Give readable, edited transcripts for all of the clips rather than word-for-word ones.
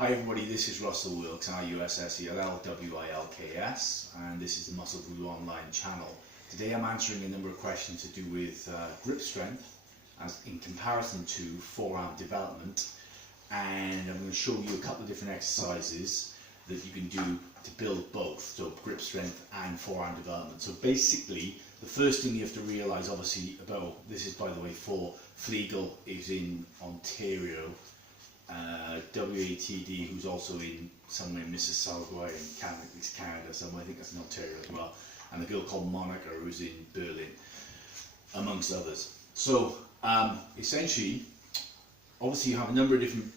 Hi everybody, this is Russell Wilks, RUSSELLWILKS, and this is the Muscle Voodoo online channel. Today I'm answering a number of questions to do with grip strength as in comparison to forearm development, and I'm going to show you a couple of different exercises that you can do to build both, so grip strength and forearm development. So basically, the first thing you have to realise, obviously, about this is, by the way, for Flegel is in Ontario. WATD, who's also in somewhere in Mississauga in Canada somewhere, I think that's in Ontario as well, and a girl called Monica who's in Berlin, amongst others. So essentially, obviously you have a number of different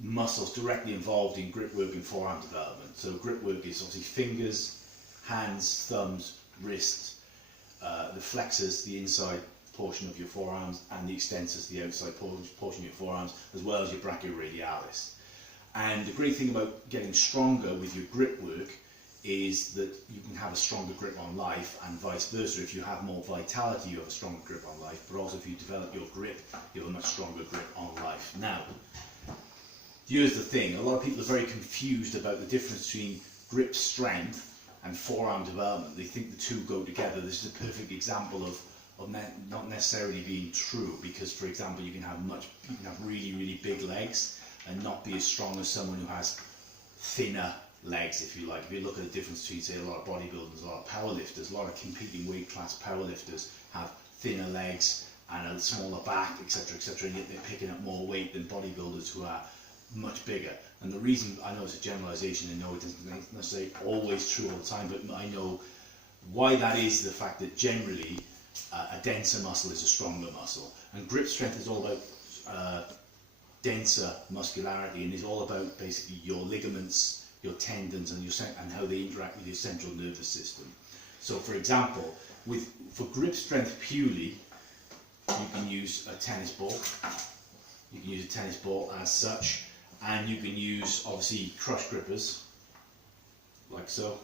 muscles directly involved in grip work and forearm development. So grip work is obviously fingers, hands, thumbs, wrists, the flexors, the inside portion of your forearms, and the extensors, the outside portion of your forearms, as well as your brachioradialis. And the great thing about getting stronger with your grip work is that you can have a stronger grip on life, and vice versa. If you have more vitality, you have a stronger grip on life, but also if you develop your grip, you have a much stronger grip on life. Now, here's the thing, a lot of people are very confused about the difference between grip strength and forearm development. They think the two go together. This is a perfect example of not necessarily being true, because for example you can have really big legs and not be as strong as someone who has thinner legs, if you like. If you look at the difference between, say, a lot of bodybuilders, a lot of powerlifters, a lot of competing weight class powerlifters have thinner legs and a smaller back, etc., and yet they're picking up more weight than bodybuilders who are much bigger. And the reason, I know it's a generalization, I know it isn't necessarily always true all the time, but I know why that is. The fact that generally a denser muscle is a stronger muscle, and grip strength is all about denser muscularity, and is all about basically your ligaments, your tendons, and how they interact with your central nervous system. So for example, for grip strength purely, you can use a tennis ball. You can use a tennis ball as such, and you can use obviously crush grippers like so.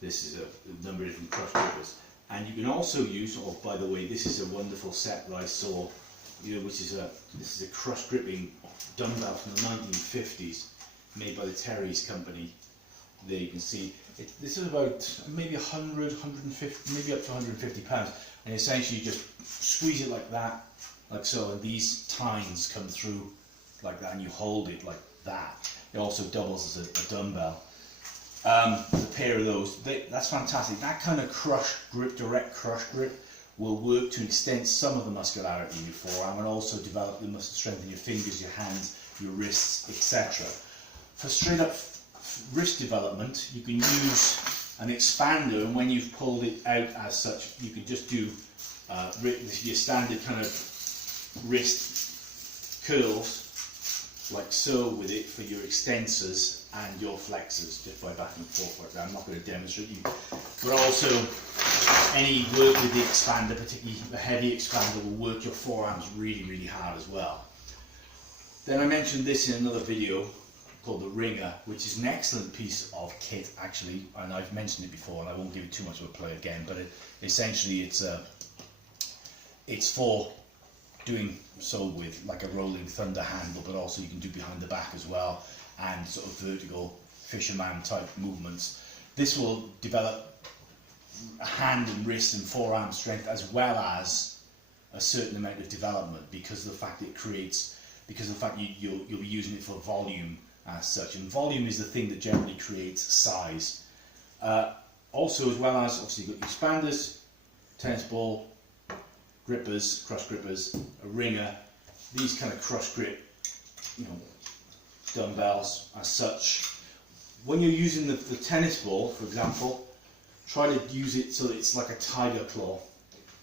This is a number of different crush grippers. And you can also use, oh by the way, this is a wonderful set that I saw, this is a crush gripping dumbbell from the 1950s, made by the Terry's company. There you can see, this is about maybe 100, 150, maybe up to 150 pounds. And essentially you just squeeze it like that, like so, and these tines come through like that, and you hold it like that. It also doubles as a dumbbell. A pair of those, that's fantastic. That kind of crush grip, direct crush grip, will work to extend some of the muscularity in your forearm and also develop the muscle strength in your fingers, your hands, your wrists, etc. For straight up wrist development, you can use an expander, and when you've pulled it out as such, you can just do your standard kind of wrist curls like so with it for your extensors and your flexors, just by back and forth like that. I'm not going to demonstrate you, but also any work with the expander, particularly the heavy expander, will work your forearms really hard as well. Then I mentioned this in another video called the ringer, which is an excellent piece of kit actually, and I've mentioned it before, and I won't give it too much of a play again, but essentially it's for doing so with like a rolling thunder handle, but also you can do behind the back as well, and sort of vertical fisherman type movements. This will develop hand and wrist and forearm strength, as well as a certain amount of development, because of the fact you'll be using it for volume as such, and volume is the thing that generally creates size. Also, as well as obviously you've got expanders, tennis ball, grippers, crush grippers, a ringer, these kind of crush grip, dumbbells as such. When you're using the tennis ball, for example, try to use it so that it's like a tiger claw,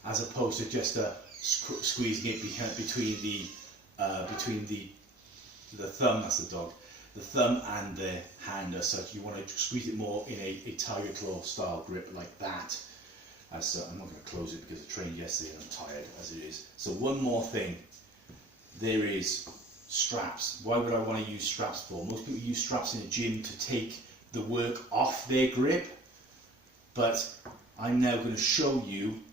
as opposed to just squeezing it between the thumb, that's the dog, the thumb and the hand as such. You want to squeeze it more in a tiger claw style grip like that. I'm not going to close it because I trained yesterday and I'm tired as it is. So one more thing, there is straps. Why would I want to use straps for? Most people use straps in a gym to take the work off their grip, but I'm now going to show you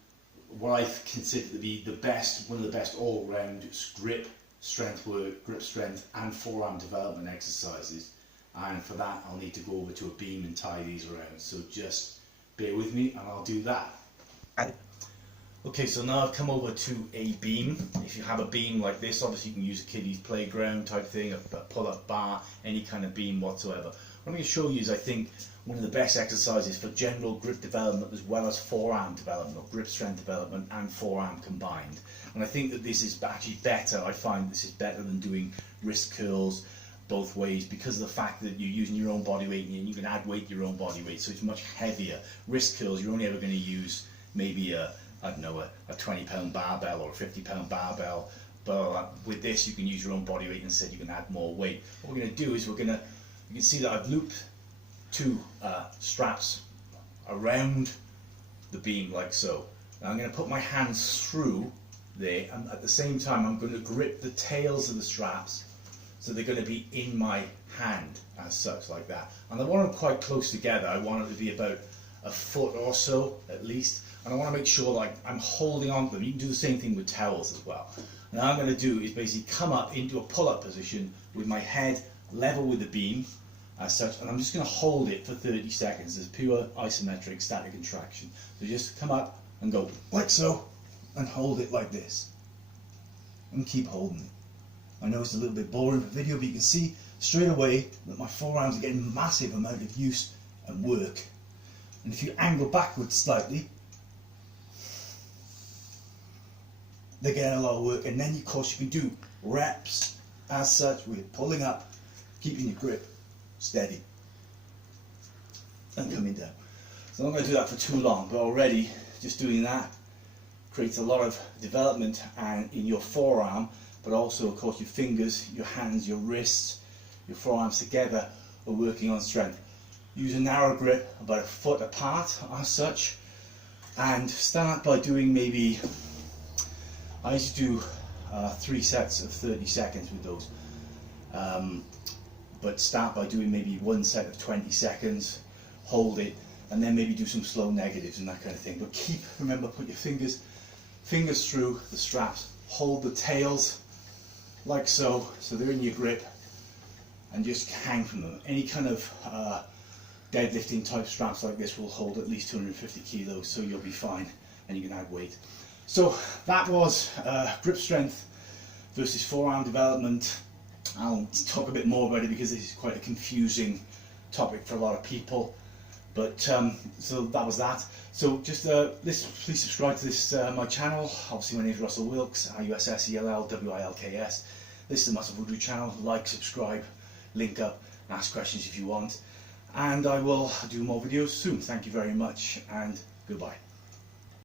what I consider to be one of the best all-round grip strength work, grip strength and forearm development exercises, and for that I'll need to go over to a beam and tie these around, so just bear with me and I'll do that. Okay, so now I've come over to a beam. If you have a beam like this, obviously you can use a kiddie's playground type thing, a pull-up bar, any kind of beam whatsoever. What I'm going to show you is, I think, one of the best exercises for general grip development as well as forearm development, or grip strength development and forearm combined. And I think that this is actually better. I find this is better than doing wrist curls both ways, because of the fact that you're using your own body weight and you can add weight to your own body weight, so it's much heavier. Wrist curls, you're only ever going to use maybe I don't know, a 20-pound barbell or a 50-pound barbell, but with this you can use your own body weight, and instead you can add more weight. What we're going to do is you can see that I've looped two straps around the beam like so. Now I'm going to put my hands through there, and at the same time I'm going to grip the tails of the straps so they're going to be in my hand as such, like that. And I want them quite close together. I want it to be about a foot or so at least, and I want to make sure like I'm holding on to them. You can do the same thing with towels as well. And all I'm going to do is basically come up into a pull-up position with my head level with the beam as such, and I'm just going to hold it for 30 seconds. It's pure isometric static contraction. So just come up and go like so, and hold it like this, and keep holding it. I know it's a little bit boring for video, but you can see straight away that my forearms are getting a massive amount of use and work. And if you angle backwards slightly, they're getting a lot of work. And then of course you can do reps as such, with pulling up, keeping your grip steady and coming down. So I'm not going to do that for too long, but already just doing that creates a lot of development and in your forearm, but also of course your fingers, your hands, your wrists, your forearms together are working on strength. Use a narrow grip about a foot apart as such, and start by doing maybe, I used to do 3 sets of 30 seconds with those, but start by doing maybe 1 set of 20 seconds, hold it, and then maybe do some slow negatives and that kind of thing. But remember, put your fingers through the straps, hold the tails like so, so they're in your grip, and just hang from them. Any kind of deadlifting type straps like this will hold at least 250 kilos, so you'll be fine and you can add weight. So that was grip strength versus forearm development. I'll talk a bit more about it because this is quite a confusing topic for a lot of people. But so that was that. So just please subscribe to this my channel. Obviously my name is Russell Wilks, RUSSELLWILKS. This is the Muscle Voodoo channel. Like, subscribe, link up, ask questions if you want. And I will do more videos soon. Thank you very much, and goodbye.